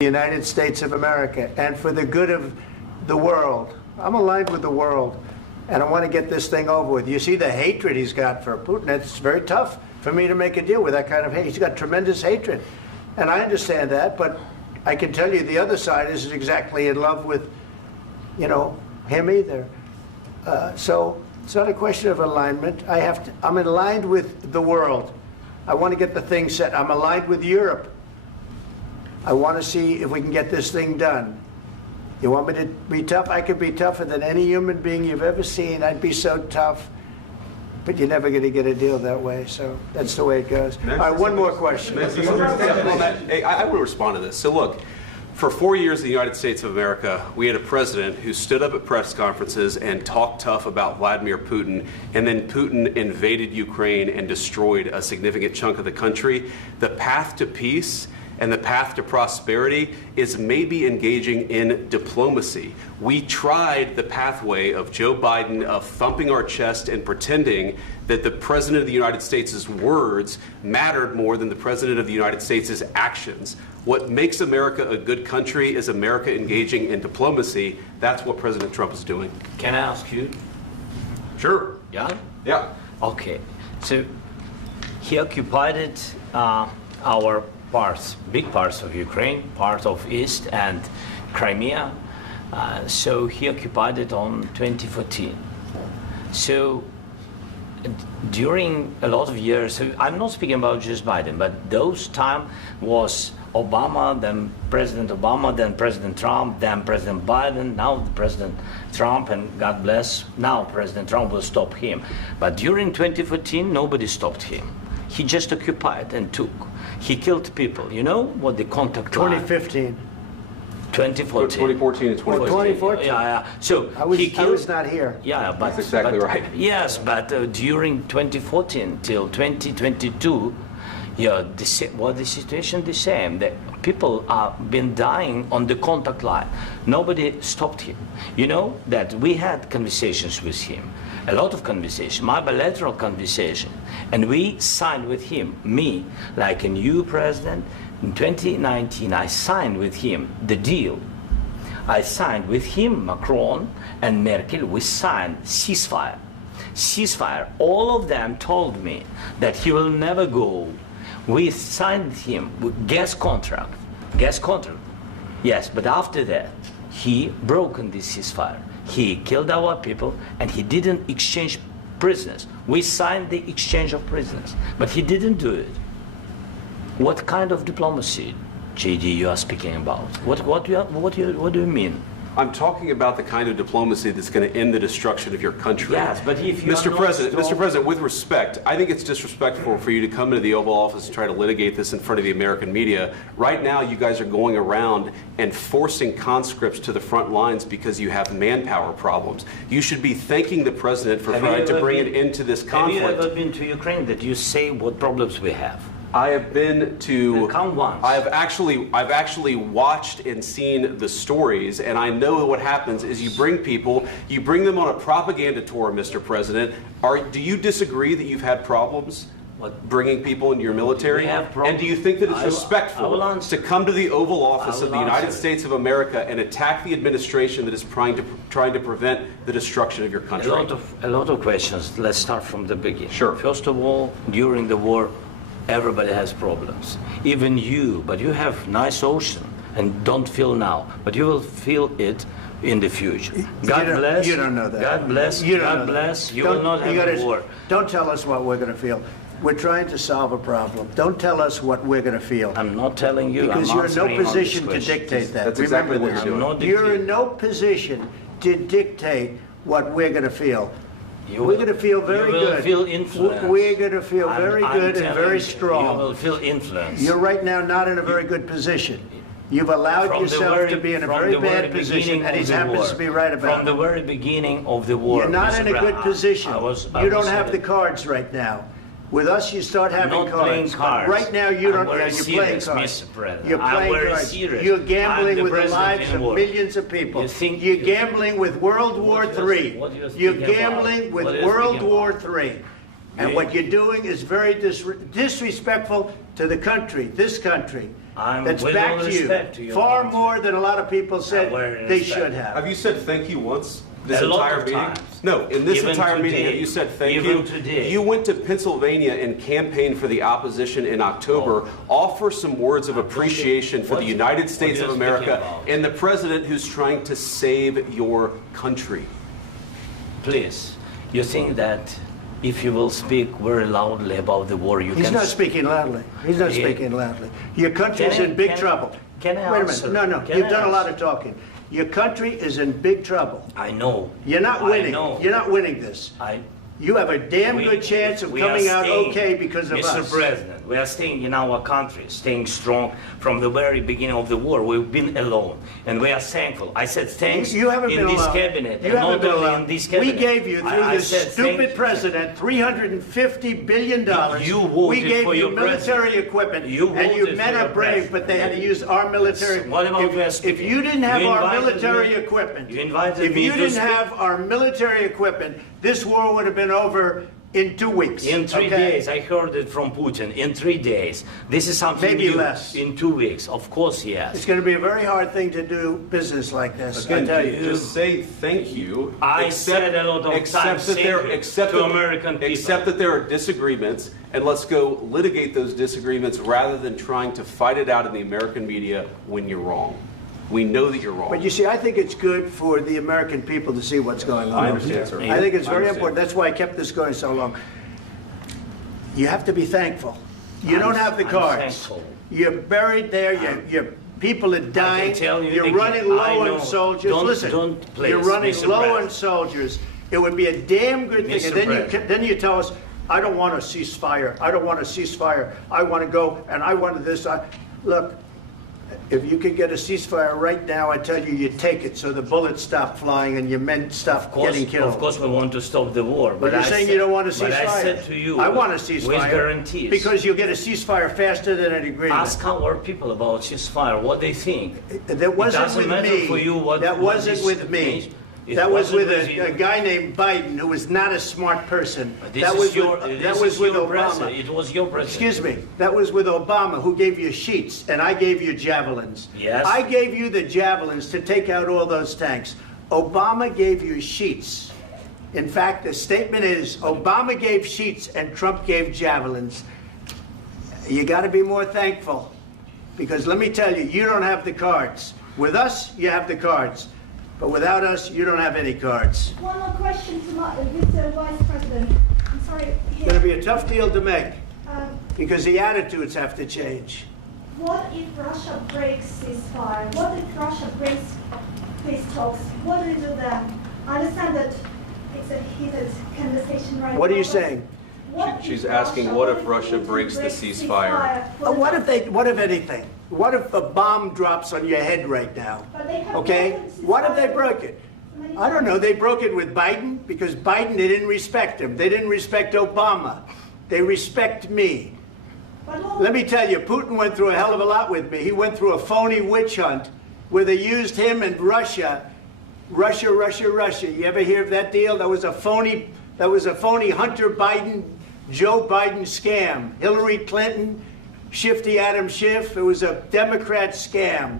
the United States of America and for the good of the world. I'm aligned with the world, and I want to get this thing over with. You see the hatred he's got for Putin. It's very tough for me to make a deal with that kind of hate. He's got tremendous hatred, and I understand that, but I can tell you the other side isn't exactly in love with, him either. So it's not a question of alignment. I'm aligned with the world. I want to get the thing set. I'm aligned with Europe. I want to see if we can get this thing done. You want me to be tough? I could be tougher than any human being you've ever seen. I'd be so tough. But you're never going to get a deal that way. So that's the way it goes. All right, one more question. I will respond to this. So look, for 4 years in the United States of America, we had a president who stood up at press conferences and talked tough about Vladimir Putin, and then Putin invaded Ukraine and destroyed a significant chunk of the country. The path to peace and the path to prosperity is maybe engaging in diplomacy. We tried the pathway of Joe Biden of thumping our chest and pretending that the President of the United States' words mattered more than the President of the United States' actions. What makes America a good country is America engaging in diplomacy. That's what President Trump is doing. Can I ask you? Sure. Yeah? Yeah. Okay. So he occupied our parts, big parts of Ukraine, part of East and Crimea. So he occupied it on 2014. So during a lot of years, so I'm not speaking about just Biden, but those time was Obama, then President Obama, then President Trump, then President Biden, now President Trump, and God bless, now President Trump will stop him. But during 2014, nobody stopped him. He just occupied and took. He killed people. You know what the contact 2015. 2014. 2014 and 2014. 2014. Yeah. So I was not here. Yeah, but that's exactly right. Yes, but during 2014 till 2022, the situation the same. The people have been dying on the contact line. Nobody stopped him. You know that we had conversations with him, a lot of conversation, my bilateral conversation, and we signed with him, me, like a new president. In 2019, I signed with him the deal. I signed with him, Macron and Merkel, we signed ceasefire. Ceasefire. All of them told me that he will never go. We signed with him with gas contract. Gas contract. Yes, but after that, he broken this ceasefire. He killed our people and he didn't exchange prisoners. We signed the exchange of prisoners, but he didn't do it. What kind of diplomacy, JD, you are speaking about? What do you mean? I'm talking about the kind of diplomacy that's going to end the destruction of your country. Yes, but if you Mr. President, with respect, I think it's disrespectful for you to come into the Oval Office and try to litigate this in front of the American media. Right now, you guys are going around and forcing conscripts to the front lines because you have manpower problems. You should be thanking the President for trying to bring an end to this conflict. Have you ever been to Ukraine that you say what problems we have? I have been to. Count once. I've actually watched and seen the stories, and I know what happens is you bring them on a propaganda tour, Mr. President. Do you disagree that you've had problems bringing people into your military? And do you think that it's respectful to come to the Oval Office of the United States of America and attack the administration that is trying to prevent the destruction of your country? A lot of questions. Let's start from the beginning. Sure. First of all, during the war, everybody has problems, even you, but you have nice ocean and don't feel now, but you will feel it in the future. God bless. You don't know that. God bless. God bless. You will not have a war. Don't tell us what we're going to feel. We're trying to solve a problem. Don't tell us what we're going to feel. I'm not telling you. Because you're in no position to dictate that. That's exactly what you're doing. You're in no position to dictate what we're going to feel. We're going to feel very good. You will feel influence. We're going to feel very good and very strong. You will feel influence. You're right now not in a very good position. You've allowed yourself to be in a very bad position, and he happens to be right about it. From the very beginning of the war. You're not in a good position. You don't have the cards right now. With us, you start having cards. Playing cards. Right now, you don't. You're playing cards. You're playing cards. You're gambling with the lives of millions of people. You're gambling with World War III. You're gambling with World War III. And what you're doing is very disrespectful to the country, this country. That's with back all to you. respect to your Far country. more than a lot of people said they respect. should have. Have you said thank you once this A lot entire of meeting? times. No, in this Even entire meeting, today. have you said thank Even you? today. You went to Pennsylvania and campaigned for the opposition in October. Offer some words of appreciation for the United States what of you're America speaking about. and the president who's trying to save your country. Please, you think that if you will speak very loudly about the war, you He's can... not speaking loudly. He's not Yeah. speaking loudly. Your country is Can I- in big can I- trouble. can I Wait a answer? minute. No, Can you've I done a lot answer? of talking. Your country is in big trouble. I know. You're not I winning. know. You're not winning this. You have a damn good chance of we are coming out staying, okay because of Mr. us. President, we are staying in our country, staying strong from the very beginning of the war. We've been alone, and we are thankful. I said thanks You haven't in been this alone. cabinet, You and haven't not been only alone. in this cabinet. We gave you, through I this said stupid thank- president, $350 billion. You voted we gave for you your military president. equipment, You and you voted men for are your brave, president. but they had to use our military. What about you if speaking? you didn't have You our invited military me- equipment, you invited if me you to didn't speak. have our military equipment, this war would have been over in 2 weeks. In 3 okay? days, I heard it from Putin. In 3 days, this is something Maybe new. less. In 2 weeks, of course, yes. It's going to be a very hard thing to do business like this. I Again, tell you. just say thank you. I said a lot of times thank you to American people. Accept that there are disagreements, and let's go litigate those disagreements rather than trying to fight it out in the American media when you're wrong. We know that you're wrong. But you see, I think it's good for the American people to see what's going on. I understand, sir. I think it's I very understand. important. That's why I kept this going so long. You have to be thankful. You don't have the I'm cards. thankful. You're buried there. Your people are dying. tell you You're again, running I low know. on soldiers. Don't- Listen, don't, please, you're running Mr. low President. on soldiers. It would be a damn good thing. Mr. And President. then you tell us, I don't want a ceasefire. I don't want a ceasefire. I want to go and I want this. Look, if you could get a ceasefire right now, I tell you, you take it so the bullets stop flying and your men stop getting killed. Of course, we want to stop the war. But you're saying you don't want a ceasefire. But I said to you, I want a ceasefire. with guarantees. Because you'll get a ceasefire faster than an agreement. Ask our people about ceasefire, what they think. That wasn't doesn't with matter me. for you what- That what wasn't is- with me. It That was wasn't with with you. a guy named Biden, who was not a smart person. This That is was your, with, this that was is with your Obama. president. It was your president. Excuse me. That was with Obama, who gave you sheets, and I gave you javelins. Yes. I gave you the javelins to take out all those tanks. Obama gave you sheets. In fact, the statement is Obama gave sheets and Trump gave javelins. You got to be more thankful, because let me tell you, you don't have the cards. With us, you have the cards. But without us, you don't have any cards. One more question to Mr. Vice President. I'm sorry. It's going to be a tough deal to make, Um, because the attitudes have to change. what if Russia breaks ceasefire? What if Russia breaks peace talks? What do we do then? I understand that it's a heated conversation right now. What are you but saying? what She's if asking, what if if Russia Putin breaks the breaks ceasefire? What if anything? What if a bomb drops on your head right now? But they have Okay? broken ceasefire What if they broke it? many I don't know. They broke it with Biden, because Biden, they didn't respect him. They didn't respect Obama. They respect me. But what- Let me tell you, Putin went through a hell of a lot with me. He went through a phony witch hunt where they used him and Russia. Russia. You ever hear of that deal? That was a phony Hunter Biden, Joe Biden scam. Hillary Clinton, Shifty Adam Schiff. It was a Democrat scam.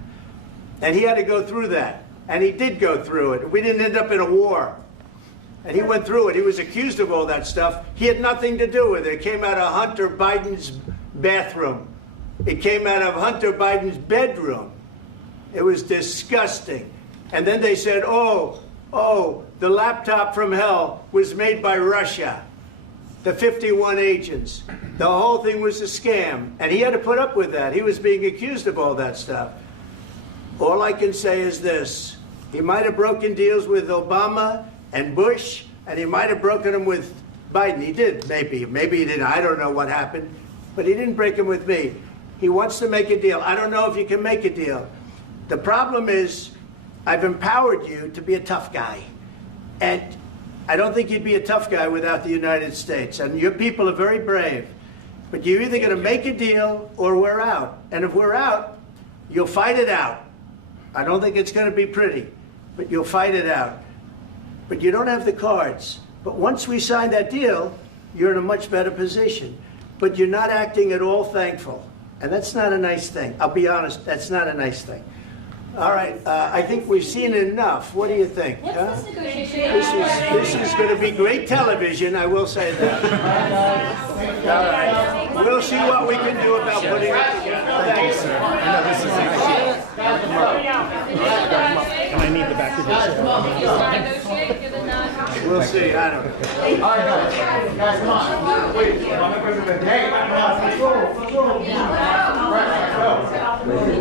And he had to go through that. And he did go through it. We didn't end up in a war. And he went through it. He was accused of all that stuff. He had nothing to do with it. It came out of Hunter Biden's bathroom. It came out of Hunter Biden's bedroom. It was disgusting. And then they said, oh, the laptop from hell was made by Russia. The 51 agents. The whole thing was a scam. And he had to put up with that. He was being accused of all that stuff. All I can say is this. He might have broken deals with Obama and Bush, and he might have broken them with Biden. He did, maybe. Maybe he didn't. I don't know what happened. But he didn't break them with me. He wants to make a deal. I don't know if you can make a deal. The problem is, I've empowered you to be a tough guy. And I don't think you'd be a tough guy without the United States. And your people are very brave. But you're either going to make a deal or we're out. And if we're out, you'll fight it out. I don't think it's going to be pretty, but you'll fight it out. But you don't have the cards. But once we sign that deal, you're in a much better position. But you're not acting at all thankful. And that's not a nice thing. I'll be honest, that's not a nice thing. All right, I think we've seen enough. What do you think? What's huh? this negotiation? This is going to be great television, I will say that. All right. We'll see what we can do about putting it together. Thank you, sir. I know this is and I need the back of your chair. We'll see, I don't know. All right, guys, come on. Wait, hey, let's go.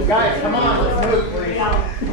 Guys, come on, let's move, please.